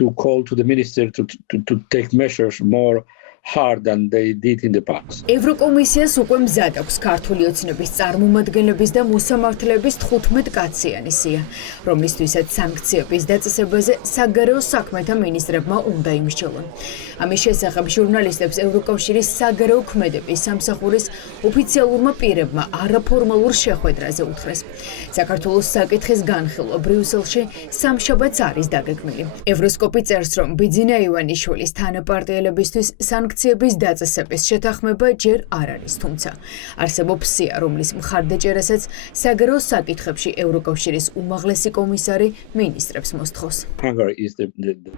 to call to the minister to take measures more hard than they did in the past. ევროკომისიას უკვე მზად აქვს ქართული ოცნების წარმომადგენლების და მოსამართლეების 15 კაციანი სია, რომლისთვისაც სანქციების დაწესებაზე საგარეო საქმეთა მინისტრებმა უნდა იმსჯელონ. ამის შესახებ ჟურნალისტებს ევროკავშირის საგარეო ქმედების სამსახურის ოფიციალურმა პირებმა არაფორმალურ შეხვედრაზე უთხრეს. საქართველოს საკითხის განხილვა ბრიუსელში სამშაბათს არის დაგეგმილი. ევროსკოპი წერს, რომ ბიძინა ივანიშვილის თანაპარტიელებისთვის სანქციების დაწესების შეთანხმება ჯერ არ არის, თუმცა არსებობს სია, რომლის მხარდაჭერასაც საგარეო საკითხებში ევროკავშირის უმაღლესი კომისარი მინისტრებს მოსთხოვს. Hungary is the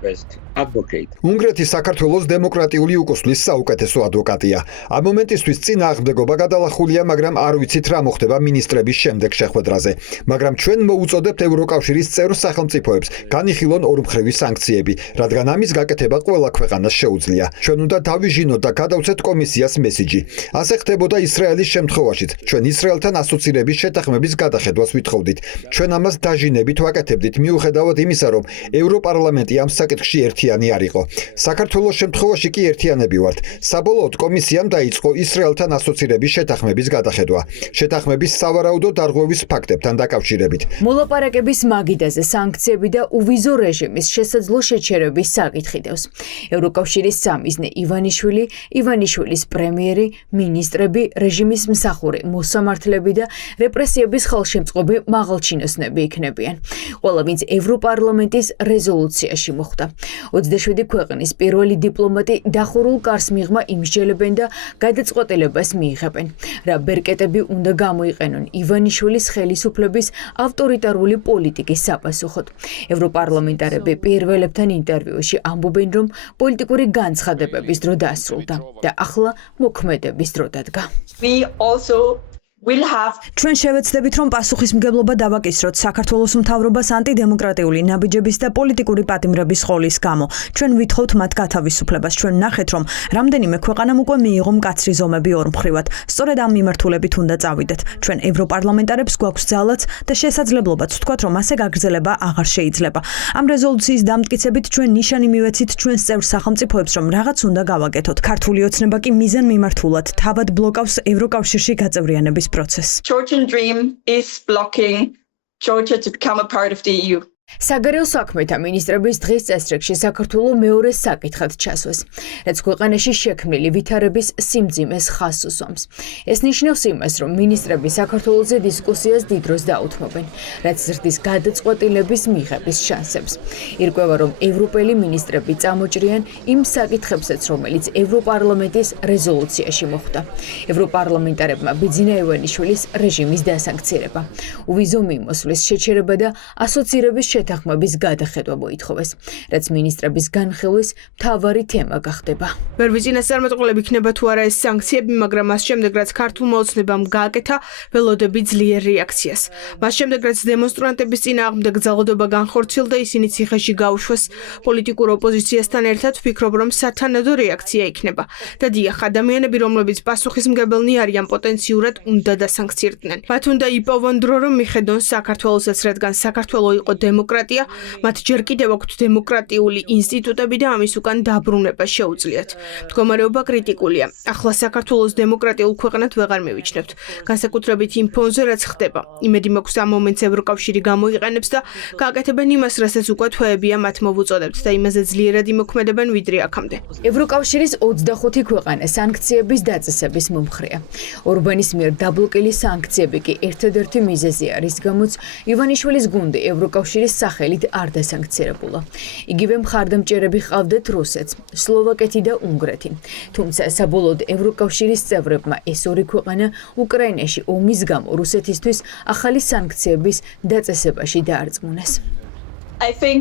best advocate. უნგრეთი საქართველოს დემოკრატიული უკუსლის საუკეთესო ადვოკატია. ამ მომენტისთვის წინააღმდეგობა გადალახულია, მაგრამ არ ვიცით რა მოხდება მინისტრების შემდეგ შეხვედრაზე. მაგრამ ჩვენ მოუწოდებთ ევროკავშირის წევრ სახელმწიფოებს განიხილონ ორმხრივი სანქციები, რადგან ამის გაკეთება ყველა ქვეყანას შეუძლია. ჩვენ უნდა დავიჟინოთ და გადავცეთ კომისიას მესიჯი. ასე ხდებოდა ისრაელის შემთხვევაშიც. ჩვენ ისრაელთან ასოცირების შეთანხმების გადახედვას ვითხოვდით. ჩვენ ამას დაჟინებით ვაკეთებდით მიუხედავად იმისა, რომ ევროპარლამენტი ამ საკითხში ერთიანი არ იყო. საქართველოს შემთხვევაში კი ერთიანები ვართ. საბოლოოდ კომისიამ დაიწყო ისრაელთან ასოცირების შეთანხმების გადახედვა. შეთანხმების სავარაუდო დარღვევის ფაქტებთან დაკავშირებით. მოლაპარაკების მაგიდაზე სანქციები და უვიზო რეჟიმის შესაძლო შეჩერების საკითხი დევს. ევროკავშირის სამიზნე ივანიშვილი, ივანიშვილის პრემიერი, მინისტრები, რეჟიმის მსახური, მოსამართლეები და რეპრესიების ხელშემწყობი მაღალჩინოსნები იქნებიან. ყველა, ვინც ევროპარლამენტის რეზოლუციაში მოხვდა. 27 ქვეყნის პირველი დიპლომატი დახურულ კარს მიღმა იმსჯელებენ და გადაწყვეტილებას მიიღებენ. რა ბერკეტები უნდა გამოიყენონ ივანიშვილის ხელისუფლების ავტორიტარული პოლიტიკის საპასუხოდ. ევროპარლამენტარები პირველებთან ინტერვიუში ამბობენ, რომ პოლიტიკური განცხადებების დრო დასრულდა და ახლა მოქმედების დრო დადგა. ჩვენ შევეცდებით, რომ პასუხისმგებლობა დავაკისროთ საქართველოს მთავრობას ანტიდემოკრატიული ნაბიჯების და პოლიტიკური პატიმრების ყოლის გამო. ჩვენ ვითხოვთ მათ გათავისუფლებას. ჩვენ ნახეთ, რომ რამდენიმე ქვეყანამ უკვე მიიღო მკაცრი ზომები ორმხრივად. სწორედ ამ მიმართულებით უნდა წავიდეთ. ჩვენ ევროპარლამენტარებს გვაქვს ძალაც და შესაძლებლობაც ვთქვათ, რომ ასე გაგრძელება აღარ შეიძლება. ამ რეზოლუციის დამტკიცებით ჩვენ ნიშანი მივეცით ჩვენს წევრ სახელმწიფოებს, რომ რაღაც უნდა გავაკეთოთ. ქართული ოცნება კი მიზან მიმართულად თავად ბლოკავს ევროკავშირში გაწევრიანების process. Georgian dream is blocking Georgia to become a part of the EU. საგარეო საქმეთა მინისტრების დღის წესრიგში საქართველოს მეორე საკითხად ჩასვეს, რაც ქვეყანაში შექმნილი ვითარების სიმძიმეს ხაზს უსვამს. ეს ნიშნავს იმას, რომ მინისტრები საქართველოზე დისკუსიას დიდ დროს დაუთმობენ, რაც ზრდის გადაწყვეტილების მიღების შანსებს. ირკვევა, რომ ევროპელი მინისტრები წამოჭრიან იმ საკითხებსაც, რომელიც ევროპარლამენტის რეზოლუციაში მოხვდა. ევროპარლამენტარებმა ბიძინა ივანიშვილის რეჟიმის დასანქცირება, უვიზო მიმოსვლის შეჩერება და ასოცირების შეთანხმების გადახედვა მოითხოვეს, რაც მინისტრების განხილვის მთავარი თემა გახდება. ვერ ვიცინეს წარმატებული იქნება თუ არა ეს სანქციები, მაგრამ მას შემდეგ რაც ქართულმა ოცნებამ გააკეთა, ველოდები ძლიერ რეაქციას. მას შემდეგ რაც დემონსტრანტების წინააღმდეგ ძალადობა განხორციელდა, ისინი ციხეში გაუშვეს. პოლიტიკურ ოპოზიციასთან ერთად ვფიქრობ, რომ სათანადო რეაქცია იქნება. და დიახ, ადამიანები, რომლებიც პასუხისმგებელნი არიან, პოტენციურად უნდა დასანქცირდნენ. მათ უნდა იპოვონ დრო, რომ მიხედონ საქართველოსაც, რადგან საქართველო იყო დემოკრატია, მათ ჯერ კიდევ აქვთ დემოკრატიული ინსტიტუტები და ამის უკან დაბრუნება შეუძლიათ. მდგომარეობა კრიტიკულია. ახლა საქართველოს დემოკრატიულ ქვეყნად ვეღარ მივიჩნევთ. განსაკუთრებით იმ ფონზე, რაც ხდება. იმედი მაქვს ამ მომენტს ევროკავშირი გამოიყენებს და გააკეთებენ იმას, რასაც უკვე თვეებია მათ მოვუწოდებთ და იმაზე ძლიერად იმოქმედებენ ვიდრე აქამდე. ევროკავშირის 25 ქვეყანა სანქციების დაწესების მომხრეა. ორბანის მიერ დაბლოკილი სანქციები კი ერთადერთი მიზეზი არის, გამოც ივანიშვილის გუნდი ევროკავშირის სახელით არ დასანქცირებულა. იგივე მხარდამჭერები ჰყავდათ რუსეთს, სლოვაკეთი და უნგრეთი. თუმცა საბოლოოდ ევროკავშირის წევრებმა ეს ორი ქვეყანა უკრაინაში ომის გამო რუსეთისთვის ახალი სანქციების დაწესებაში დაარწმუნეს. I think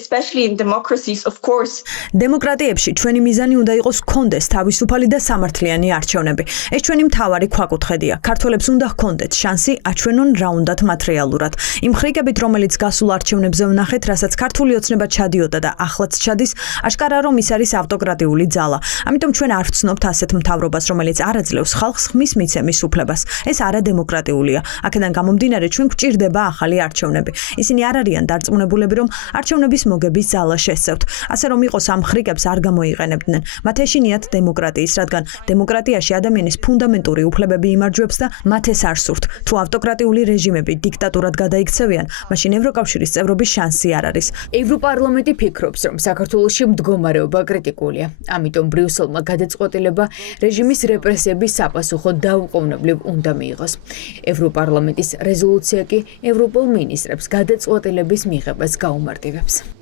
especially in democracies, of course. დემოკრატიებში ჩვენი მიზანი უნდა იყოს ჰქონდეს თავისუფალი და სამართლიანი არჩევნები. ეს ჩვენი მთავარი ქვაკუთხედია. ქართველებს უნდა ჰქონდეთ შანსი აჩვენონ რა უნდათ მათ რეალურად. იმ ხრიკებით, რომელიც გასულ არჩევნებზე ვნახეთ, რასაც ქართული ოცნება ჩადიოდა და ახლაც ჩადის, აშკარა რომ ის არის ავტოკრატიული ძალა. ამიტომ ჩვენ არ ვცნობთ ასეთ მთავრობას, რომელიც არ აძლევს ხალხს ხმის მიცემის უფლებას. ეს არადემოკრატიულია. აქედან გამომდინარე ჩვენ გვჭირდება ახალი არჩევნები. ისინი არ არიან დარწმუნებულები, რომ არჩევნების მოგების ძალა შესწევთ. ასე რომ იყოს ამ ხრიკებს არ გამოიყენებდნენ. მათ ეშინიათ დემოკრატიის, რადგან დემოკრატიაში ადამიანის ფუნდამენტური უფლებები იმარჯვებს და მათ ეს არ სურთ. თუ ავტოკრატიული რეჟიმები დიქტატურად გადაიქცევიან, მაშინ ევროკავშირის წევრობის შანსი არ არის. ევროპარლამენტი ფიქრობს, რომ საქართველოში მდგომარეობა კრიტიკულია. ამიტომ ბრიუსელმა გადაწყვეტილება რეჟიმის რეპრესიების საპასუხო დაუყოვნებლივ უნდა მიიღოს. ევროპარლამენტის რეზოლუცია კი ევროპულ მინისტრებს გადაწყვეტილების მიღებას გაუმარტივებს.